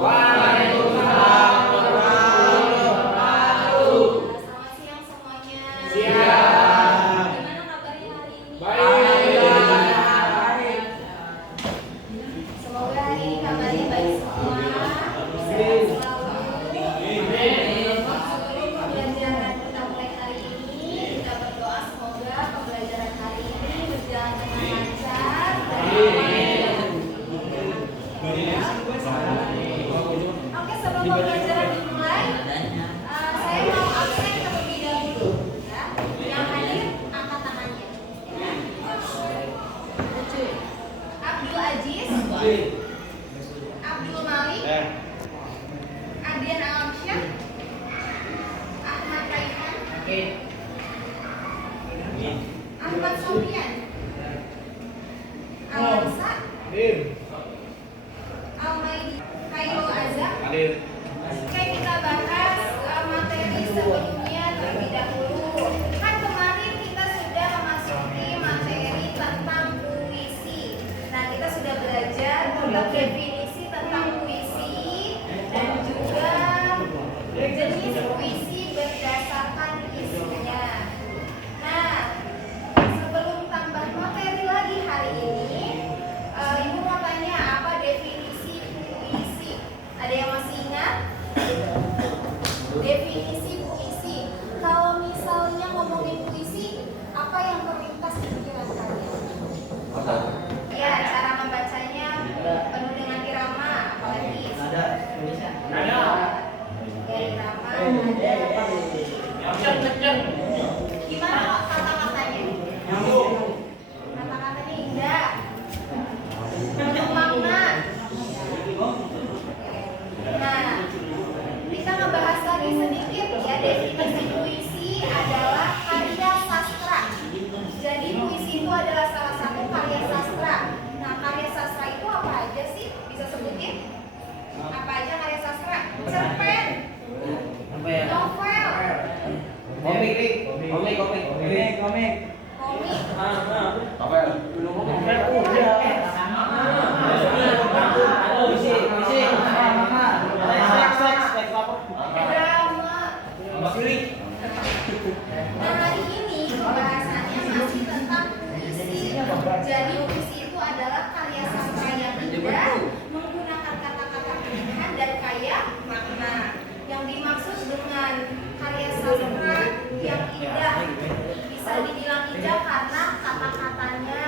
Waalaikumsalam warahmatullahi wabarakatuh. Selamat siang semuanya. Siang. Gimana kabarnya hari ini? Baik. Semoga hari ini kabarnya baik semua. Sehat selalu. Sebelum pembelajaran kita mulai hari ini, kita berdoa semoga pembelajaran hari ini berjalan dengan lancar dan aman. Oke, sebelum pembelajaran dimulai, saya mau absen terlebih dahulu. Ya. Yang hadir angkat tangannya. Ya. Abdul Aziz, Abdul Malik, Adrian Alamsyah, Ahmad Raihan, Ahmad Sofian, Alansa, Almaidi, Khairul Azam. Oke, kita bahas materi sebelumnya terlebih dahulu. Kan kemarin kita sudah memasuki materi tentang puisi. Nah, kita sudah belajar tentang definisi tentang puisi dan juga jenis puisi berdasarkan isinya. Nah, sebelum tambah materi lagi hari ini, Ibu mau tanya apa definisi puisi? Ada yang masih ingat? Definisi puisi. Kalau misalnya ngomongin puisi, apa yang terlintas di pikiran kalian? Ya, cara membacanya penuh dengan irama, apalagi Nada. ya, irama, nada. Gimana kok kata-katanya? Kata-katanya indah, penuh makna. Nah, kita ngebahas lagi sedikit ya, definisi puisi adalah karya sastra. Jadi puisi itu adalah salah satu karya sastra. Nah, karya sastra itu apa aja sih? Bisa sebutin? Apa aja karya sastra? Cerpen, novel, komik, drama. Nah, hari ini pembahasannya masih tentang puisi. Jadi puisi itu adalah karya sastra yang indah, menggunakan kata-kata pilihan dan kaya makna. Yang dimaksud dengan karya sastra yang indah bisa dibilang indah karena kata-katanya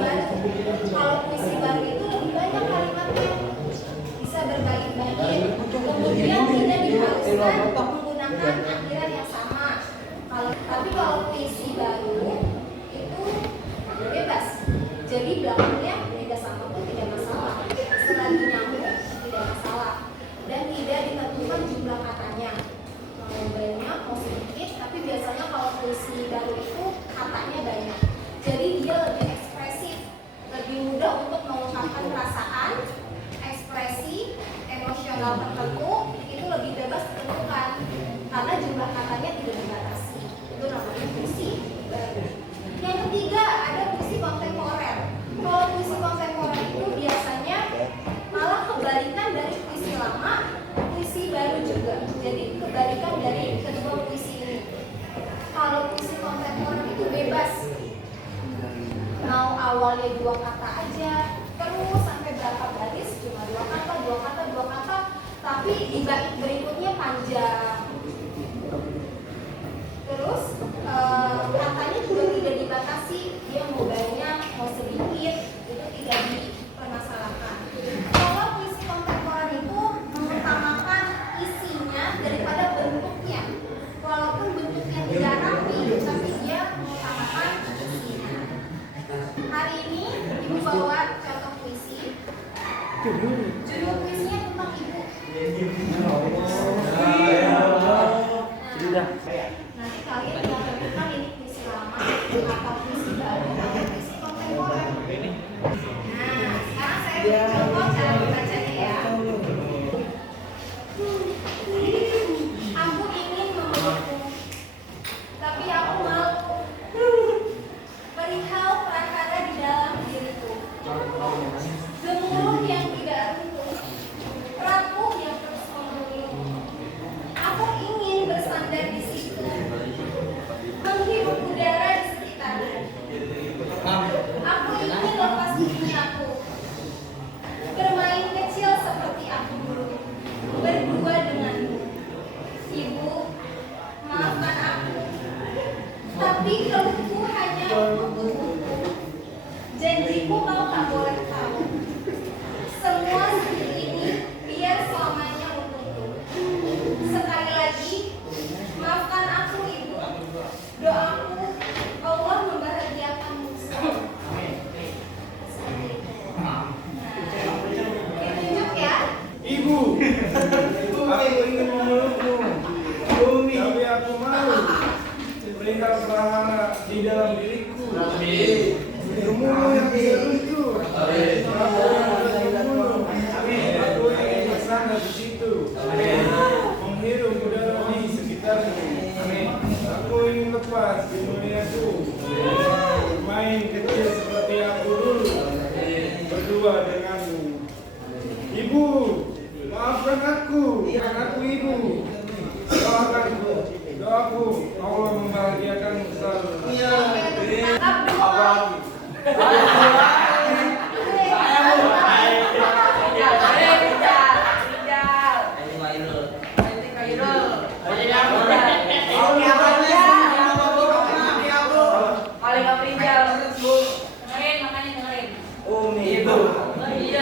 baru. Kalau puisi baru itu lebih banyak kalimatnya, bisa berbalik-balik, kemudian tidak diharuskan menggunakan akhiran yang sama. Tapi kalau puisi baru itu bebas, jadi belakangnya tidak sama pun tidak masalah, selagi nyambung tidak masalah, dan tidak ditentukan jumlah katanya, mau banyak mau sedikit. Tapi biasanya kalau puisi baru itu katanya banyak, jadi dia lebih ekspresif, lebih mudah untuk mengungkapkan perasaan, ekspresi emosional tertentu, itu lebih bebas ditentukan karena jumlah katanya tidak dibatasi. Itu namanya puisi baru. Yang ketiga ada puisi kontemporer. Kalau puisi kontemporer itu biasanya malah kebalikan dari puisi lama, puisi baru juga. Jadi kebalikan dari kedua puisi ini. Kalau puisi kontemporer itu bebas, mau awalnya 2 kata aja, terus sampai berapa baris cuma 2 kata, 2 kata, 2 kata, tapi di bait berikutnya panjang. Terus katanya juga tidak dibatasi, dia mau banyak, mau sedikit, itu tidak dipermasalahkan. Kalau puisi kontemporer itu mengutamakan isinya daripada bentuknya, walaupun bentuknya tidak rapi, tapi dia mengutamakan isinya. Hari ini ibu bawa contoh puisi. Judul puisinya tentang ibu. Nanti kalian tinggal tentukan ini puisi lama atau puisi baru atau puisi kontemporer. Nah, sekarang saya contoh cara membacanya ya. Aku ingin memelukmu, tapi aku malu perihal perkara di dalam diriku. Gemuruh yang tidak runtuh, rapuh yang terus mengguyur. Aku ingin bersandar di situ, menghirup udara di sekitarku. Aku ingin lepas duniaku, bermain kecil seperti aku dulu, berdua denganmu. Ibu, maafkan aku, tapi keluhku hanya untukmu. Janjiku kau tak boleh tahu. Semua sedih ini biar selamanya untukku. Sekali lagi, maafkan aku ibu. Doaku, Allah membahagiakanmu selalu. Seperti itu. Nah, ditunjuk ya. Ibu, aku ingin memelukmu, tapi aku malu perihal prahara di dalam diriku. Gemuruh yang tidak runtuh, aku ingin bersandar di situ, menghirup udara di sekitarku. Aku ingin lepas di duniaku, bermain kecil seperti aku dulu, berdua denganmu. Ibu, maafkan aku ibu. Doaku, Allah membahagiakanmu selalu.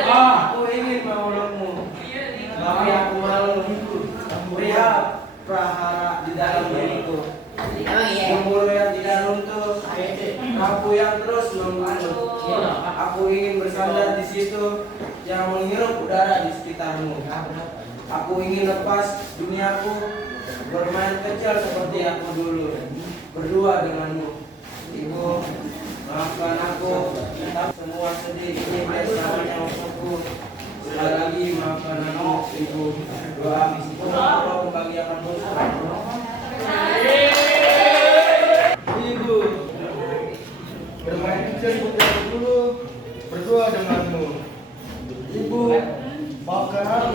Aku ingin memelukmu, tapi aku malu perihal prahara di dalam diriku. Gemuruh yang tidak runtuh, rapuh yang terus mengguyur. Aku ingin bersandar di situ, yang menghirup udara di sekitarmu. Aku ingin lepas duniaku, bermain kecil seperti aku dulu, berdua denganmu. Ibu, maafkan aku, tapi semua sedih ini bersama untukku. Sekali lagi maafkan aku, ibu. Doa Allah membahagiakanmu selalu. Ibu, bermain kecil seperti aku dulu, berdua denganmu. Ibu, maafkan aku,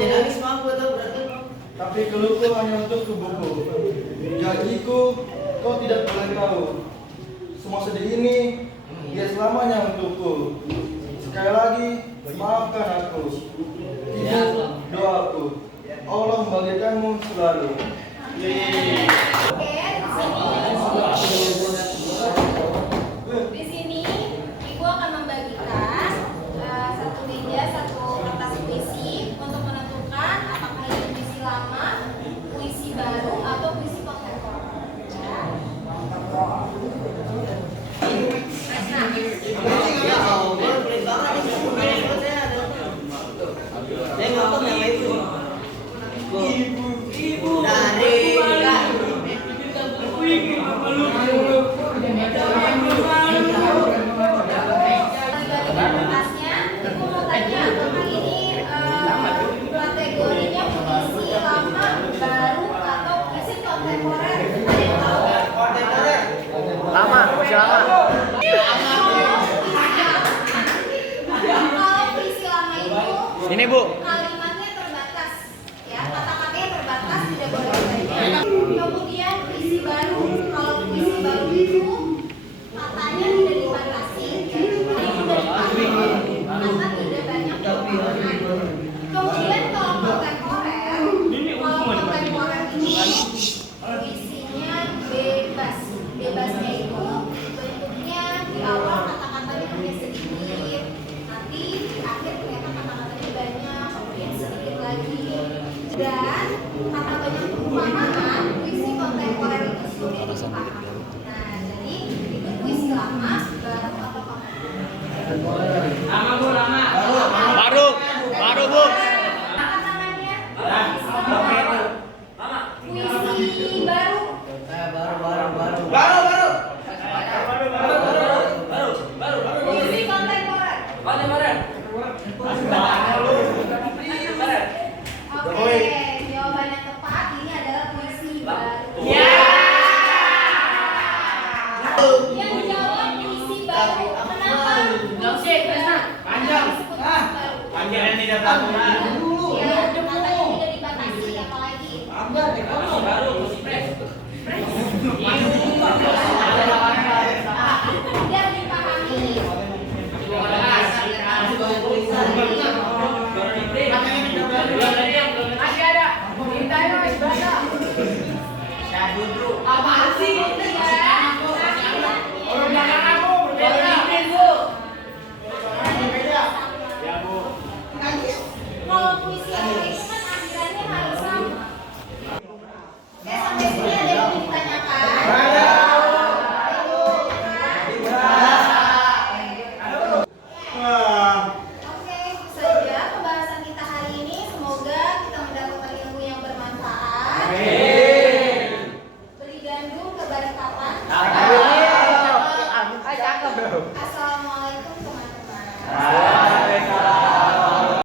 tapi keluhku hanya untuk tubuhku. Janjiku, kau tidak boleh tahu. Semua sedih ini, dia selamanya untukku. Sekali lagi, maafkan aku. Ibu, doaku, Allah membahagiakanmu selalu. Di sini ibu akan membagi Ini Bu. Kalimatnya terbatas, ya kata-katanya terbatas, tidak boleh banyak. Kemudian puisi baru, kalau puisi baru itu katanya tidak dibatasi, ya cuma tidak dibatasi karena tidak banyak perubahan. Kemudian kalau kontemporer ini puisinya bebas, bebasnya itu bentuknya di awal kata-katanya hanya sedikit, nanti di akhir ternyata kata-katanya banyak, kemudian sedikit lagi. Dan karena banyak perubahan, puisi kontemporer itu sulit dipahami. Nah, jadi itu puisi lama, baru atau kontemporer. Lama Bu, lama. Baru Bu. Apa namanya? Puisi baru. Puisi kontemporer. Oke, jawaban yang tepat ini adalah puisi baru. Yang jawab puisi baru. Kenapa? Panjang. Panjang yang tidak tahu. Ya, katanya tidak dibatasi, apalagi. Baru.